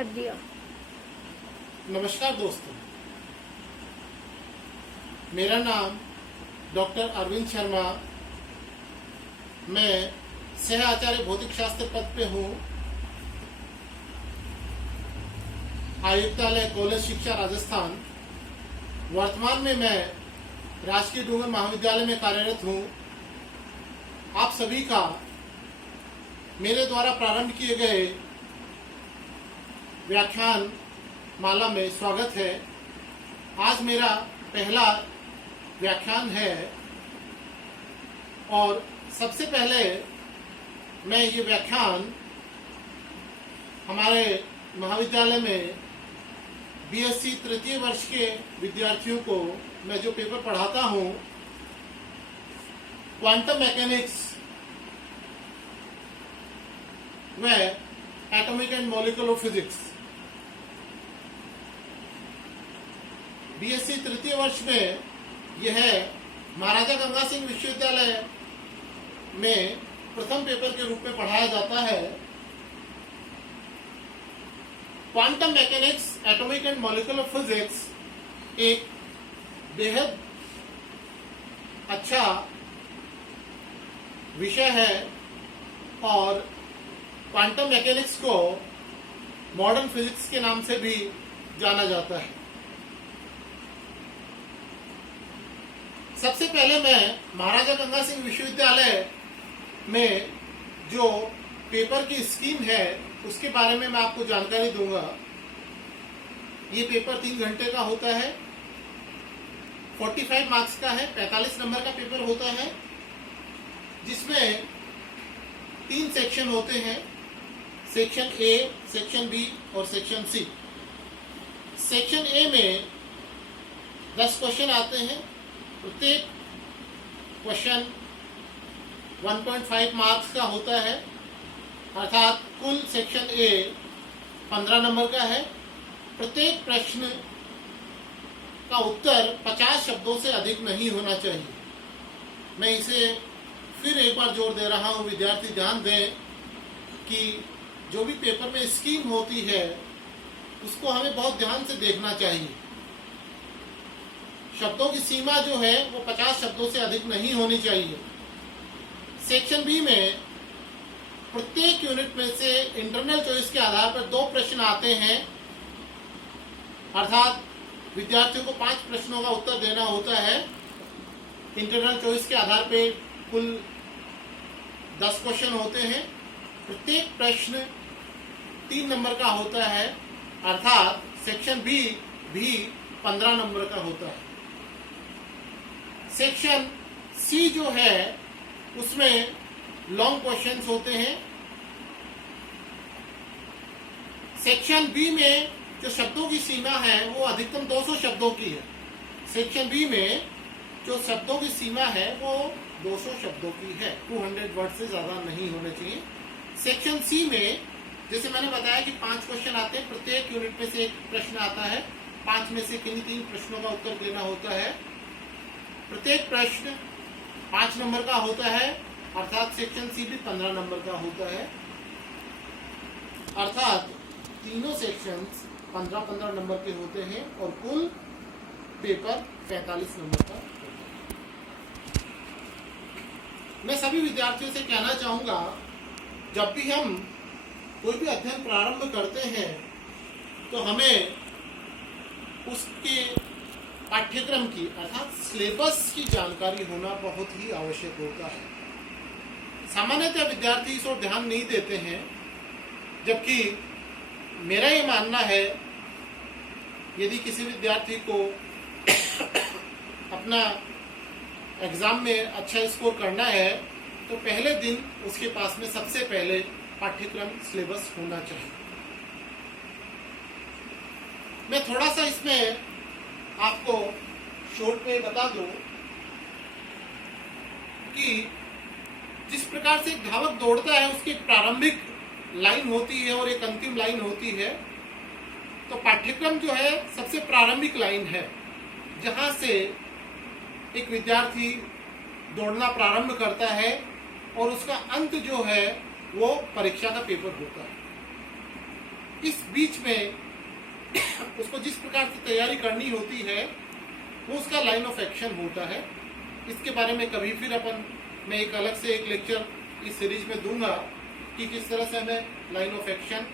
कर दिया। नमस्कार दोस्तों, मेरा नाम डॉक्टर अरविंद शर्मा। मैं सह आचार्य भौतिक शास्त्र पद पे हूँ, आयुक्तालय कॉलेज शिक्षा राजस्थान। वर्तमान में मैं राजकीय डूंगर महाविद्यालय में कार्यरत हूँ। आप सभी का मेरे द्वारा प्रारंभ किए गए व्याख्यान माला में स्वागत है। आज मेरा पहला व्याख्यान है और सबसे पहले मैं ये व्याख्यान हमारे महाविद्यालय में बीएससी तृतीय वर्ष के विद्यार्थियों को मैं जो पेपर पढ़ाता हूँ, क्वांटम मैकेनिक्स व atomic and molecular physics, BSc तृतीय वर्ष में यह महाराजा गंगा सिंह विश्वविद्यालय में प्रथम पेपर के रूप में पढ़ाया जाता है। Quantum mechanics, atomic and molecular physics एक बेहद अच्छा विषय है और क्वांटम मैकेनिक्स को मॉडर्न फिजिक्स के नाम से भी जाना जाता है। सबसे पहले मैं महाराजा गंगा सिंह विश्वविद्यालय में जो पेपर की स्कीम है उसके बारे में मैं आपको जानकारी दूंगा। ये पेपर 3 घंटे का होता है, 45 मार्क्स का है, 45 नंबर का पेपर होता है, जिसमें 3 सेक्शन होते हैं, सेक्शन ए, सेक्शन बी और सेक्शन सी। सेक्शन ए में 10 क्वेश्चन आते हैं। प्रत्येक क्वेश्चन 1.5 मार्क्स का होता है, अर्थात कुल सेक्शन ए 15 नंबर का है। प्रत्येक प्रश्न का उत्तर 50 शब्दों से अधिक नहीं होना चाहिए। मैं इसे फिर एक बार जोर दे रहा हूँ, विद्यार्थी ध्यान दें कि जो भी पेपर में स्कीम होती है उसको हमें बहुत ध्यान से देखना चाहिए। शब्दों की सीमा जो है वो 50 शब्दों से अधिक नहीं होनी चाहिए। सेक्शन बी में प्रत्येक यूनिट में से इंटरनल चॉइस के आधार पर 2 प्रश्न आते हैं, अर्थात विद्यार्थियों को 5 प्रश्नों का उत्तर देना होता है। इंटरनल चॉइस के आधार पर कुल 10 क्वेश्चन होते हैं। प्रत्येक प्रश्न 3 नंबर का होता है, अर्थात सेक्शन बी भी 15 नंबर का होता है। सेक्शन सी जो है उसमें लॉन्ग क्वेश्चंस होते हैं। सेक्शन बी में जो शब्दों की सीमा है वो अधिकतम 200 शब्दों की है। सेक्शन बी में जो शब्दों की सीमा है वो 200 शब्दों की है, 200 वर्ड से ज्यादा नहीं होने चाहिए। सेक्शन सी में जैसे मैंने बताया कि 5 क्वेश्चन आते हैं, प्रत्येक यूनिट में से एक प्रश्न आता है। 5 में से किन्हीं 3 प्रश्नों का उत्तर देना होता है। प्रत्येक प्रश्न 5 नंबर का होता है, अर्थात सेक्शन सी भी 15 नंबर का होता है। अर्थात तीनों सेक्शंस 15-15 नंबर के होते हैं और कुल पेपर 45 नंबर का होता है। मैं सभी विद्यार्थियों से कहना चाहूंगा, जब भी हम कोई भी अध्ययन प्रारंभ करते हैं तो हमें उसके पाठ्यक्रम की अर्थात सिलेबस की जानकारी होना बहुत ही आवश्यक होता है। सामान्यतः विद्यार्थी इस ओर ध्यान नहीं देते हैं, जबकि मेरा ये मानना है यदि किसी विद्यार्थी को अपना एग्जाम में अच्छा स्कोर करना है तो पहले दिन उसके पास में सबसे पहले पाठ्यक्रम सिलेबस होना चाहिए। मैं थोड़ा सा इसमें आपको शॉर्ट में बता दूं कि जिस प्रकार से एक धावक दौड़ता है उसकी एक प्रारंभिक लाइन होती है और एक अंतिम लाइन होती है, तो पाठ्यक्रम जो है सबसे प्रारंभिक लाइन है, जहां से एक विद्यार्थी दौड़ना प्रारंभ करता है और उसका अंत जो है वो परीक्षा का पेपर होता है। इस बीच में उसको जिस प्रकार से तैयारी करनी होती है वो उसका लाइन ऑफ एक्शन होता है। इसके बारे में कभी फिर मैं एक अलग से एक लेक्चर इस सीरीज में दूंगा कि किस तरह से हमें लाइन ऑफ एक्शन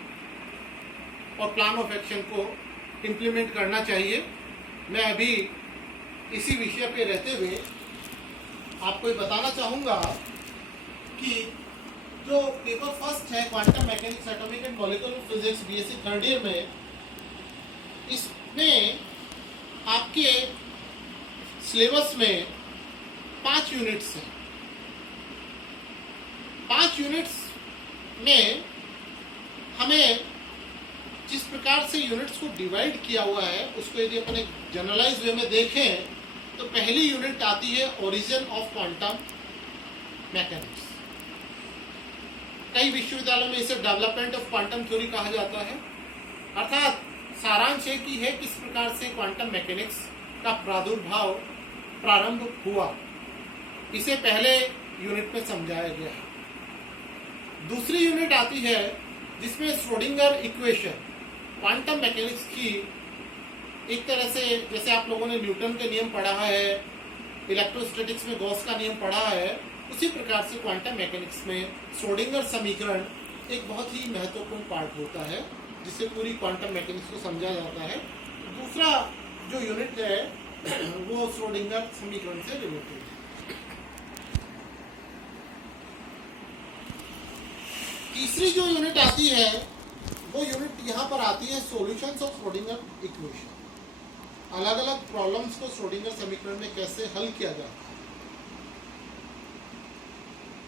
और प्लान ऑफ एक्शन को इम्प्लीमेंट करना चाहिए। मैं अभी इसी विषय पे रहते हुए आपको ये बताना चाहूँगा कि जो पेपर फर्स्ट है quantum mechanics atomic and molecular physics BSc third year में, इसमें आपके सिलेबस में 5 यूनिट्स हैं। 5 यूनिट्स में हमें जिस प्रकार से यूनिट्स को डिवाइड किया हुआ है उसको यदि अपन एक जनरलाइज वे में देखें तो पहली यूनिट आती है ओरिजिन ऑफ क्वांटम मैकेनिक्स। कई विश्वविद्यालयों में इसे डेवलपमेंट ऑफ क्वांटम थ्योरी कहा जाता है, अर्थात सारांश है कि किस प्रकार से क्वांटम मैकेनिक्स का प्रारंभ हुआ, इसे पहले यूनिट में समझाया गया है। दूसरी यूनिट आती है जिसमें श्रोडिंगर इक्वेशन क्वांटम मैकेनिक्स की एक तरह से, जैसे आप लोगों ने न्यूटन के नियम पढ़ा है, इलेक्ट्रोस्टैटिक्स में गॉस का नियम पढ़ा है, उसी प्रकार से क्वांटम मैकेनिक्स में श्रोडिंगर समीकरण एक बहुत ही महत्वपूर्ण पार्ट होता है जिससे पूरी क्वांटम मैकेनिक्स को समझा जाता है। दूसरा जो यूनिट है वो श्रोडिंगर समीकरण से रिलेटेड है। तीसरी जो यूनिट आती है वो यूनिट यहाँ पर आती है सॉल्यूशंस ऑफ श्रोडिंगर इक्वेशन। अलग अलग प्रॉब्लम्स को श्रोडिंगर समीकरण में कैसे हल किया जाता है।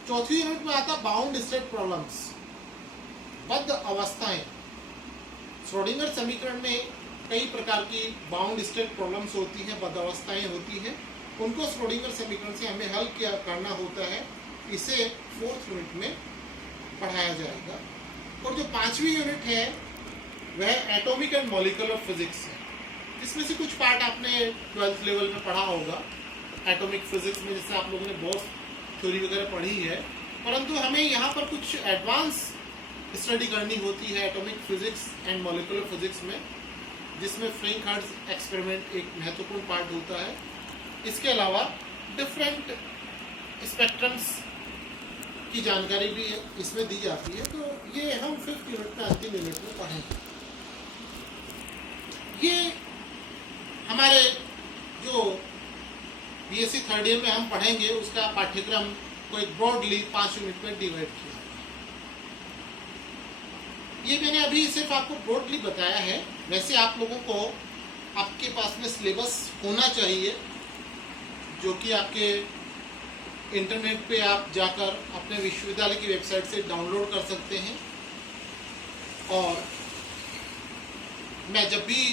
चौथी यूनिट में आता बाउंड स्टेट प्रॉब्लम्स, बद्ध अवस्थाएं। श्रोडिंगर समीकरण में कई प्रकार की बाउंड स्टेट प्रॉब्लम्स होती हैं, बद्ध अवस्थाएं होती हैं, उनको श्रोडिंगर समीकरण से हमें हल करना होता है। इसे 4th यूनिट में पढ़ाया जाएगा। और जो 5वीं यूनिट है वह एटॉमिक एंड मॉलिक्यूलर फिजिक्स है, जिसमें से कुछ पार्ट आपने 12th लेवल में पढ़ा होगा एटॉमिक फिजिक्स में, जैसे आप लोगों ने बोस थ्योरी वगैरह पढ़ी है, परंतु हमें यहाँ पर कुछ एडवांस स्टडी करनी होती है atomic physics and molecular physics में, जिसमें फ्रैंक-हर्ट्ज एक्सपेरिमेंट एक महत्वपूर्ण पार्ट होता है। इसके अलावा डिफरेंट स्पेक्ट्रम्स की जानकारी भी इसमें दी जाती है। तो ये हम 5th यूनिट में अंतिम यूनिट में पढ़ेंगे। ये हमारे जो बीएससी थर्ड ईयर में हम पढ़ेंगे उसका पाठ्यक्रम को एक ब्रॉडली 5 यूनिट में डिवाइड किया। ये मैंने अभी सिर्फ आपको ब्रॉडली बताया है, वैसे आप लोगों को आपके पास में सिलेबस होना चाहिए जो कि आपके इंटरनेट पे आप जाकर अपने विश्वविद्यालय की वेबसाइट से डाउनलोड कर सकते हैं। और मैं जब भी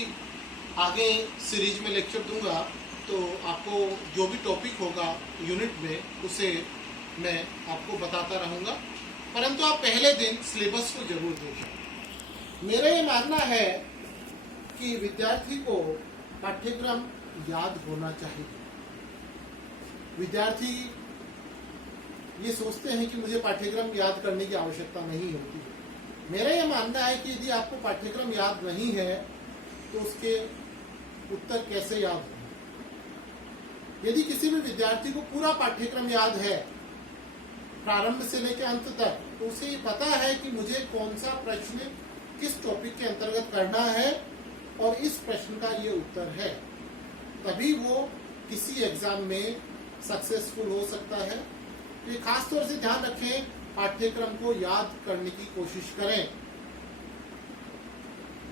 आगे सीरीज में लेक्चर दूंगा तो आपको जो भी टॉपिक होगा यूनिट में उसे मैं आपको बताता रहूँगा, परंतु आप पहले दिन सिलेबस को जरूर देखें। मेरा ये मानना है कि विद्यार्थी को पाठ्यक्रम याद होना चाहिए। विद्यार्थी ये सोचते हैं कि मुझे पाठ्यक्रम याद करने की आवश्यकता नहीं होती है। मेरा यह मानना है कि यदि आपको पाठ्यक्रम याद नहीं है तो उसके उत्तर कैसे याद हो। यदि किसी भी विद्यार्थी को पूरा पाठ्यक्रम याद है प्रारंभ से लेकर अंत तक, तो उसे ये पता है कि मुझे कौन सा प्रश्न किस टॉपिक के अंतर्गत करना है और इस प्रश्न का ये उत्तर है, तभी वो किसी एग्जाम में सक्सेसफुल हो सकता है। ये खास तौर से ध्यान रखें, पाठ्यक्रम को याद करने की कोशिश करें,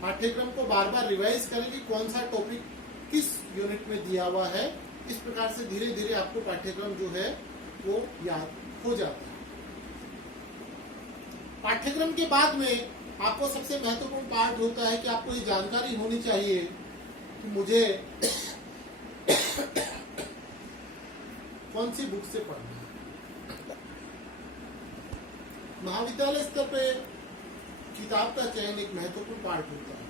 पाठ्यक्रम को बार बार रिवाइज करें कि कौन सा टॉपिक किस यूनिट में दिया हुआ है। इस प्रकार से धीरे धीरे आपको पाठ्यक्रम जो है वो याद हो जाता है। पाठ्यक्रम के बाद में आपको सबसे महत्वपूर्ण पार्ट होता है कि आपको ये जानकारी होनी चाहिए कि मुझे कौन सी बुक से पढ़ना है। महाविद्यालय स्तर पे किताब का चयन एक महत्वपूर्ण पार्ट होता है।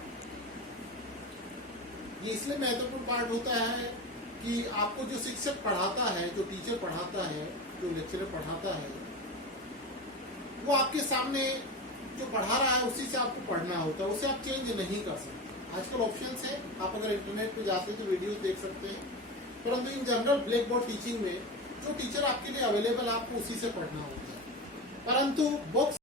ये इसलिए महत्वपूर्ण पार्ट होता है कि आपको जो शिक्षक पढ़ाता है, जो टीचर पढ़ाता है, जो लेक्चरर पढ़ाता है, वो आपके सामने जो पढ़ा रहा है उसी से आपको पढ़ना होता है, उसे आप चेंज नहीं कर सकते। आजकल ऑप्शन है, आप अगर इंटरनेट पे जाते हैं तो वीडियो देख सकते हैं, परंतु in general black board teaching में जो टीचर आपके लिए अवेलेबल आपको उसी से पढ़ना होता है। परंतु बुक्स